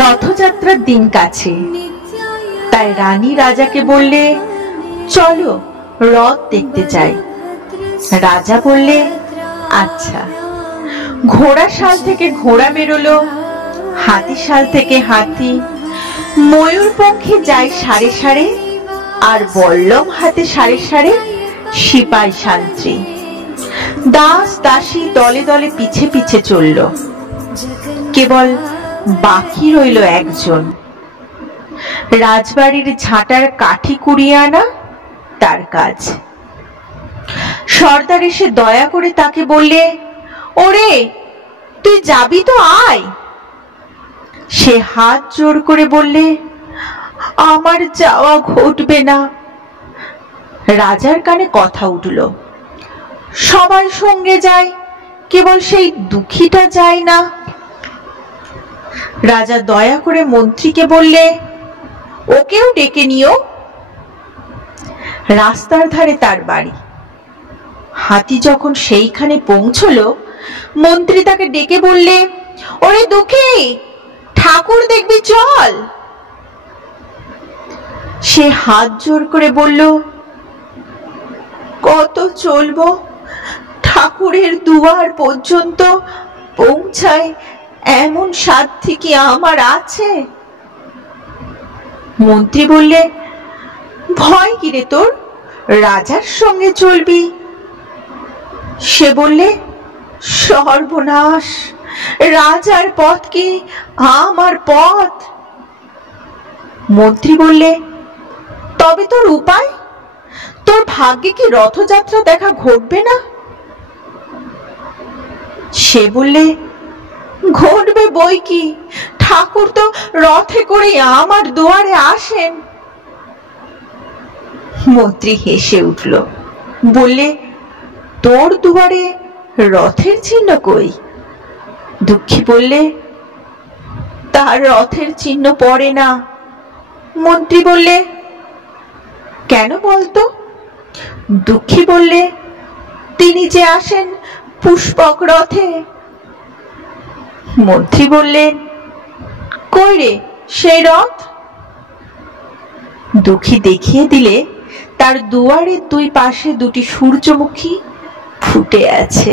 রথযাত্রার দিন কাছে, তাই রানী রাজাকে বললে, চলো রথ দেখতে যাই। রাজা বললে, আচ্ছা। ঘোড়াশাল থেকে ঘোড়া বেরোলো, হাতিশাল থেকে হাতি, ময়ূরপঙ্খী যায় সারে সারে, আর বল্লম হাতে সারে সারে সিপাই শান্ত্রী, দাস দাসী দলে দলে পিছে পিছে চলল। কেবল বাকি রইল একজন, রাজবাড়ির ঝাঁটার কাঠি কুড়িয়ে আনা তার কাজ। সর্দার এসে দয়া করে তাকে বললে, ওরে তুই যাবি তো আয়। সে হাত জোর করে বললে, আমার যাওয়া ঘটবে না। রাজার কানে কথা উঠল, সবাই সঙ্গে যায়, কেবল সেই দুঃখীটা যায় না। রাজা দয়া করে মন্ত্রীকে বললে, ওকেও ডেকে নিও। রাস্তার ধারে তার বাড়ি। হাতি যখন সেইখানে পৌঁছলো, মন্ত্রী তাকে ডেকে বললে, ওরে দুঃখী, ঠাকুর দেখবি চল। সে হাত জোর করে বলল, কত চলবো, ঠাকুরের দুয়ার পর্যন্ত পৌঁছায় এমন সাধ্য কি আমার আছে? মন্ত্রী বললে, ভয় কি রে তোর, রাজার সঙ্গে চলবি। সে বললে, সর্বনাশ, রাজার পথ কি আমার পথ? মন্ত্রী বললে, তবে তোর উপায়? তোর ভাগ্যে কি রথযাত্রা দেখা ঘটবে না? সে বললে, ঘটবে বই কি, ঠাকুর তো রথে করে আমার দুয়ারে আসেন। মন্ত্রী হেসে উঠল, বললে, তোর দুয়ারে রথের চিহ্ন কই? দুঃখী বললে, তার রথের চিহ্ন পড়ে না। মন্ত্রী বললে, কেন বলতো? দুঃখী বললে, তিনি যে আসেন পুষ্পক রথে। মন্ত্রী বললেন, কই রে সেই রথ? দুঃখী দেখিয়ে দিলে, তার দুয়ারের দুই পাশে দুটি সূর্যমুখী ফুটে আছে।